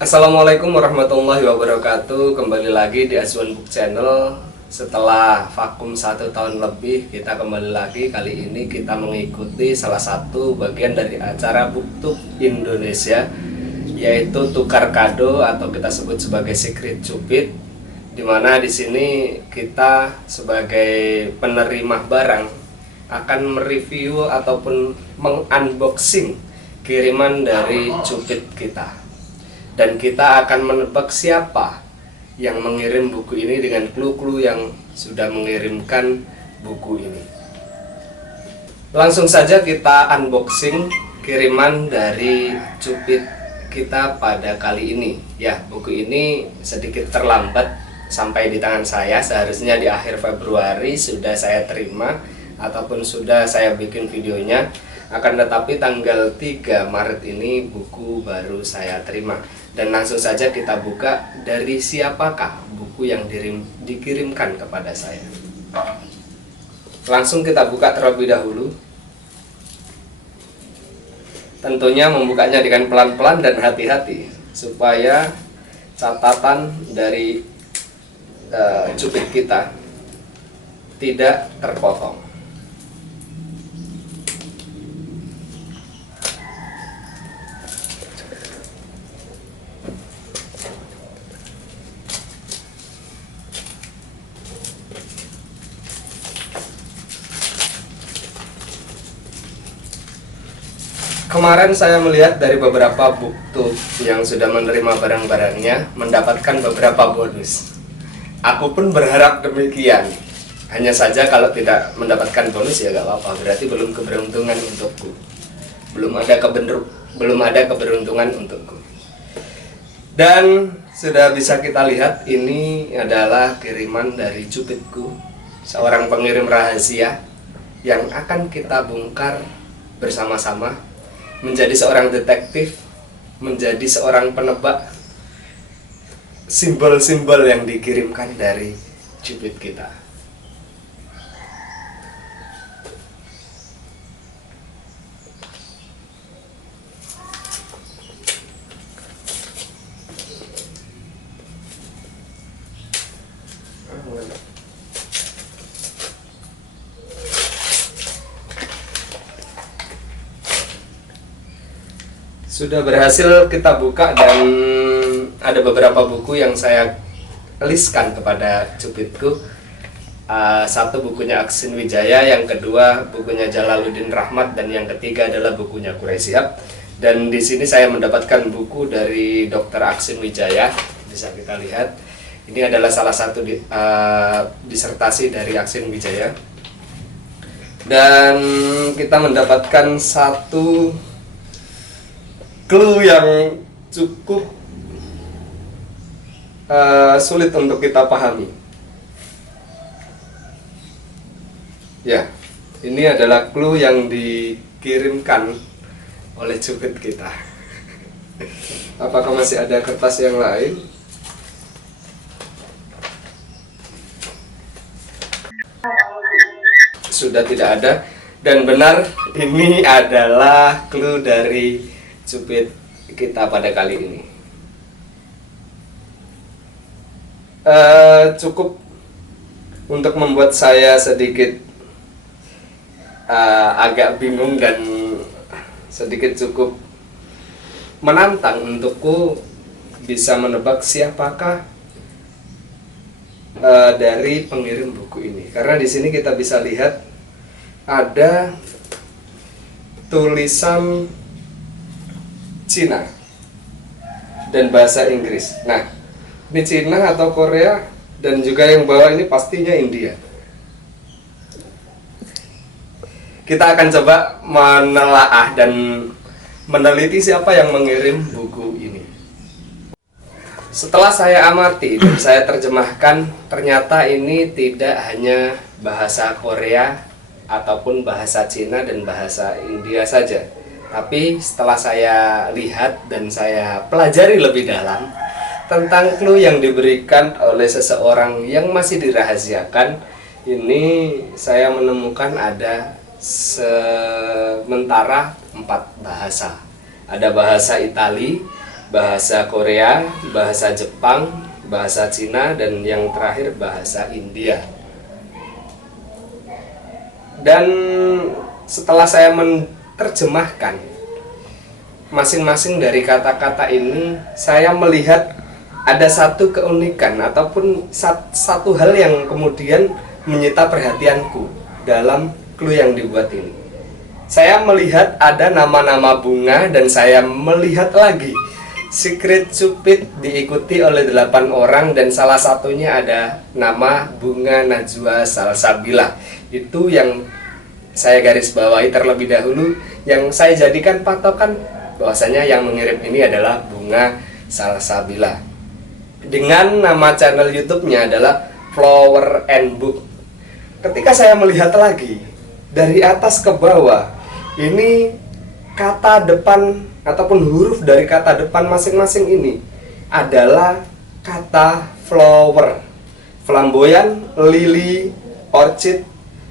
Assalamualaikum warahmatullahi wabarakatuh. Kembali lagi di Azwan Book Channel. Setelah vakum 1 tahun lebih, kita kembali lagi. Kali ini kita mengikuti salah satu bagian dari acara BookTube Indonesia, yaitu tukar kado atau kita sebut sebagai Secret Cupid. Dimana di sini kita sebagai penerima barang akan mereview ataupun mengunboxing kiriman dari Cupid kita. Dan kita akan menebak siapa yang mengirim buku ini dengan clue-clue yang sudah mengirimkan buku ini. Langsung saja kita unboxing kiriman dari Cupid kita pada kali ini. Ya, buku ini sedikit terlambat sampai di tangan saya. Seharusnya di akhir Februari sudah saya terima ataupun sudah saya bikin videonya. Akan tetapi tanggal 3 Maret ini buku baru saya terima. Dan langsung saja kita buka, dari siapakah buku yang dikirimkan kepada saya. Langsung kita buka terlebih dahulu. Tentunya membukanya dengan pelan-pelan dan hati-hati supaya catatan dari Cupid kita tidak terpotong. Kemarin saya melihat dari beberapa BookTube yang sudah menerima barang-barangnya mendapatkan beberapa bonus. Aku pun berharap demikian. Hanya saja kalau tidak mendapatkan bonus ya gak apa-apa, berarti belum keberuntungan untukku. Belum ada keberuntungan untukku. Dan sudah bisa kita lihat ini adalah kiriman dari Cupidku, seorang pengirim rahasia yang akan kita bongkar bersama-sama. Menjadi seorang detektif, menjadi seorang penebak simbol-simbol yang dikirimkan dari Cupid kita. Sudah berhasil kita buka dan ada beberapa buku yang saya listkan kepada Cupidku. Satu bukunya Aksin Wijaya, yang kedua bukunya Jalaluddin Rahmat, dan yang ketiga adalah bukunya Quraisy Shihab. Dan di sini saya mendapatkan buku dari Dr. Aksin Wijaya. Bisa kita lihat. Ini adalah salah satu disertasi dari Aksin Wijaya. Dan kita mendapatkan satu clue yang cukup sulit untuk kita pahami. Ya, ini adalah clue yang dikirimkan oleh Cupid kita. Apakah masih ada kertas yang lain? Sudah tidak ada. Dan benar, ini adalah clue dari Cupid kita pada kali ini. Cukup untuk membuat saya sedikit agak bingung dan sedikit cukup menantang untukku bisa menebak siapakah dari pengirim buku ini. Karena di sini kita bisa lihat ada tulisan Cina dan bahasa Inggris. Nah, ini Cina atau Korea, dan juga yang bawah ini pastinya India. Kita akan coba menelaah dan meneliti siapa yang mengirim buku ini. Setelah saya amati dan saya terjemahkan, ternyata ini tidak hanya bahasa Korea ataupun bahasa Cina dan bahasa India saja. Tapi setelah saya lihat dan saya pelajari lebih dalam tentang clue yang diberikan oleh seseorang yang masih dirahasiakan, ini saya menemukan ada sementara 4 bahasa. Ada bahasa Itali, bahasa Korea, bahasa Jepang, bahasa Cina, dan yang terakhir bahasa India. Dan setelah saya menerjemahkan masing-masing dari kata-kata ini, saya melihat ada satu keunikan ataupun satu hal yang kemudian menyita perhatianku dalam clue yang dibuat ini. Saya melihat ada nama-nama bunga dan saya melihat lagi Secret Cupid diikuti oleh 8 orang dan salah satunya ada nama Bunga Najwa Salsabila. Itu yang saya garis bawahi terlebih dahulu, yang saya jadikan patokan bahwasanya yang mengirim ini adalah Bunga Salsabila. Dengan nama channel YouTube-nya adalah Flower and Book. Ketika saya melihat lagi dari atas ke bawah, ini kata depan ataupun huruf dari kata depan masing-masing ini adalah kata flower, flamboyan, lily, orchid,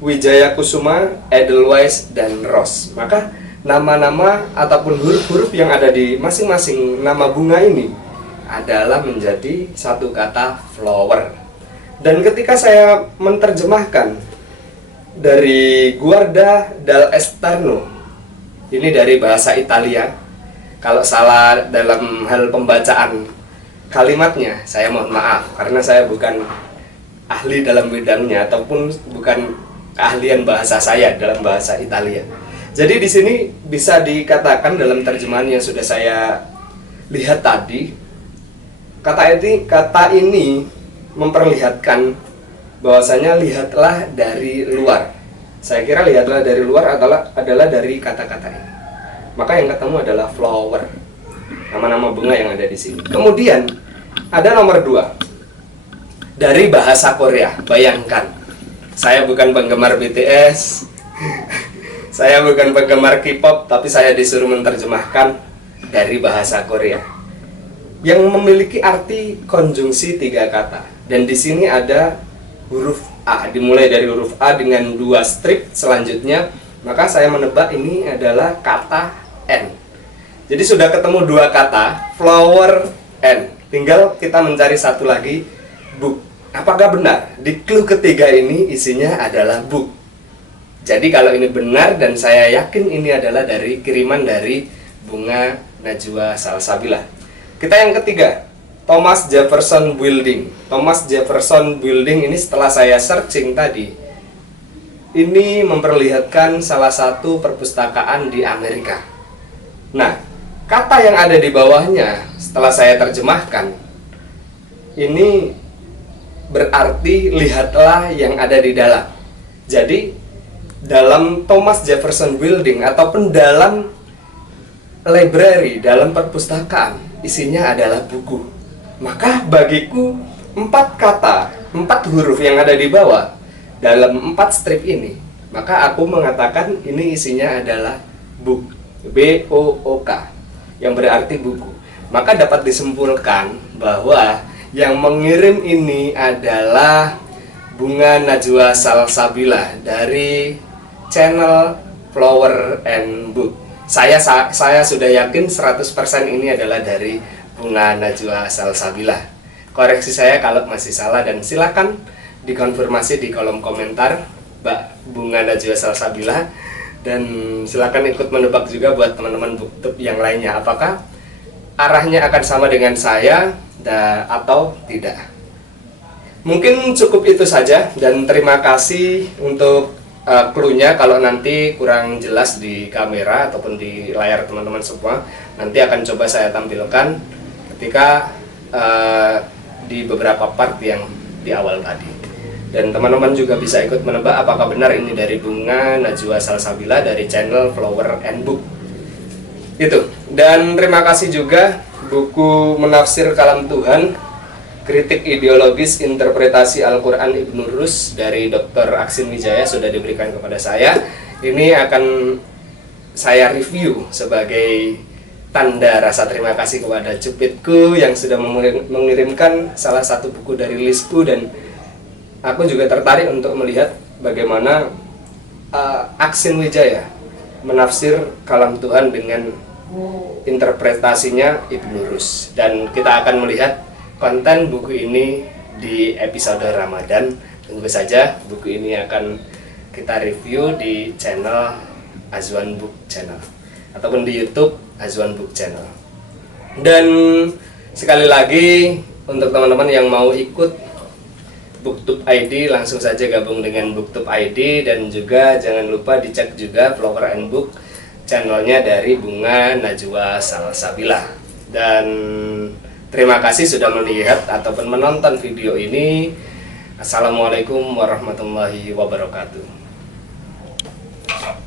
wijaya kusuma, edelweiss, dan rose. Maka nama-nama ataupun huruf-huruf yang ada di masing-masing nama bunga ini adalah menjadi satu kata flower. Dan ketika saya menerjemahkan dari Guarda dall'Esterno, ini dari bahasa Italia. Kalau salah dalam hal pembacaan kalimatnya, saya mohon maaf karena saya bukan ahli dalam bidangnya ataupun bukan keahlian bahasa saya dalam bahasa Italia. Jadi di sini bisa dikatakan dalam terjemahan yang sudah saya lihat tadi, kata ini memperlihatkan bahwasanya lihatlah dari luar. Saya kira lihatlah dari luar adalah dari kata-kata ini. Maka yang ketemu adalah flower, nama-nama bunga yang ada di sini. Kemudian ada nomor 2 dari bahasa Korea. Bayangkan, saya bukan penggemar BTS, saya bukan penggemar K-pop, tapi saya disuruh menerjemahkan dari bahasa Korea yang memiliki arti konjungsi 3 kata. Dan di sini ada huruf A, dimulai dari huruf A dengan 2 strip selanjutnya. Maka saya menebak ini adalah kata N. Jadi sudah ketemu 2 kata, flower, N. Tinggal kita mencari satu lagi, book. Apakah benar? Di clue ketiga ini isinya adalah book. Jadi kalau ini benar dan saya yakin ini adalah dari kiriman dari Bunga Najwa Salsabila. Kita yang ketiga, Thomas Jefferson Building. Thomas Jefferson Building ini setelah saya searching tadi, ini memperlihatkan salah satu perpustakaan di Amerika. Nah, kata yang ada di bawahnya setelah saya terjemahkan, ini berarti lihatlah yang ada di dalam. Jadi, dalam Thomas Jefferson Building ataupun dalam library, dalam perpustakaan, isinya adalah buku. Maka bagiku 4 kata, 4 huruf yang ada di bawah dalam 4 strip ini, maka aku mengatakan ini isinya adalah book, B-O-O-K, yang berarti buku. Maka dapat disimpulkan bahwa yang mengirim ini adalah Bunga Najwa Salsabila dari channel Flower and Book. Saya sudah yakin 100% ini adalah dari Bunga Najwa Salsabila. Koreksi saya kalau masih salah dan silakan dikonfirmasi di kolom komentar Mbak Bunga Najwa Salsabila, dan silakan ikut menebak juga buat teman-teman booktube yang lainnya, apakah arahnya akan sama dengan saya atau tidak. Mungkin cukup itu saja dan terima kasih untuk clue-nya. Kalau nanti kurang jelas di kamera ataupun di layar teman-teman semua, nanti akan coba saya tampilkan ketika di beberapa part yang di awal tadi. Dan teman-teman juga bisa ikut menebak apakah benar ini dari Bunga Najwa Salsabila dari channel Flower and Book. Itu. Dan terima kasih juga buku Menafsir Kalam Tuhan, Kritik Ideologis Interpretasi Al-Quran Ibnu Rus dari Dr. Aksin Wijaya sudah diberikan kepada saya. Ini akan saya review sebagai tanda rasa terima kasih kepada Cupidku yang sudah mengirimkan salah satu buku dari listku, dan aku juga tertarik untuk melihat bagaimana Aksin Wijaya menafsir kalam Tuhan dengan interpretasinya Ibnu Rus. Dan kita akan melihat konten buku ini di episode Ramadan. Tunggu saja, buku ini akan kita review di channel Azwan Book Channel ataupun di YouTube Azwan Book Channel. Dan sekali lagi untuk teman-teman yang mau ikut BookTube ID, langsung saja gabung dengan BookTube ID. Dan juga jangan lupa dicek juga Vlogger and Book channelnya dari Bunga Najwa Salsabila. Dan terima kasih sudah melihat ataupun menonton video ini. Assalamualaikum warahmatullahi wabarakatuh.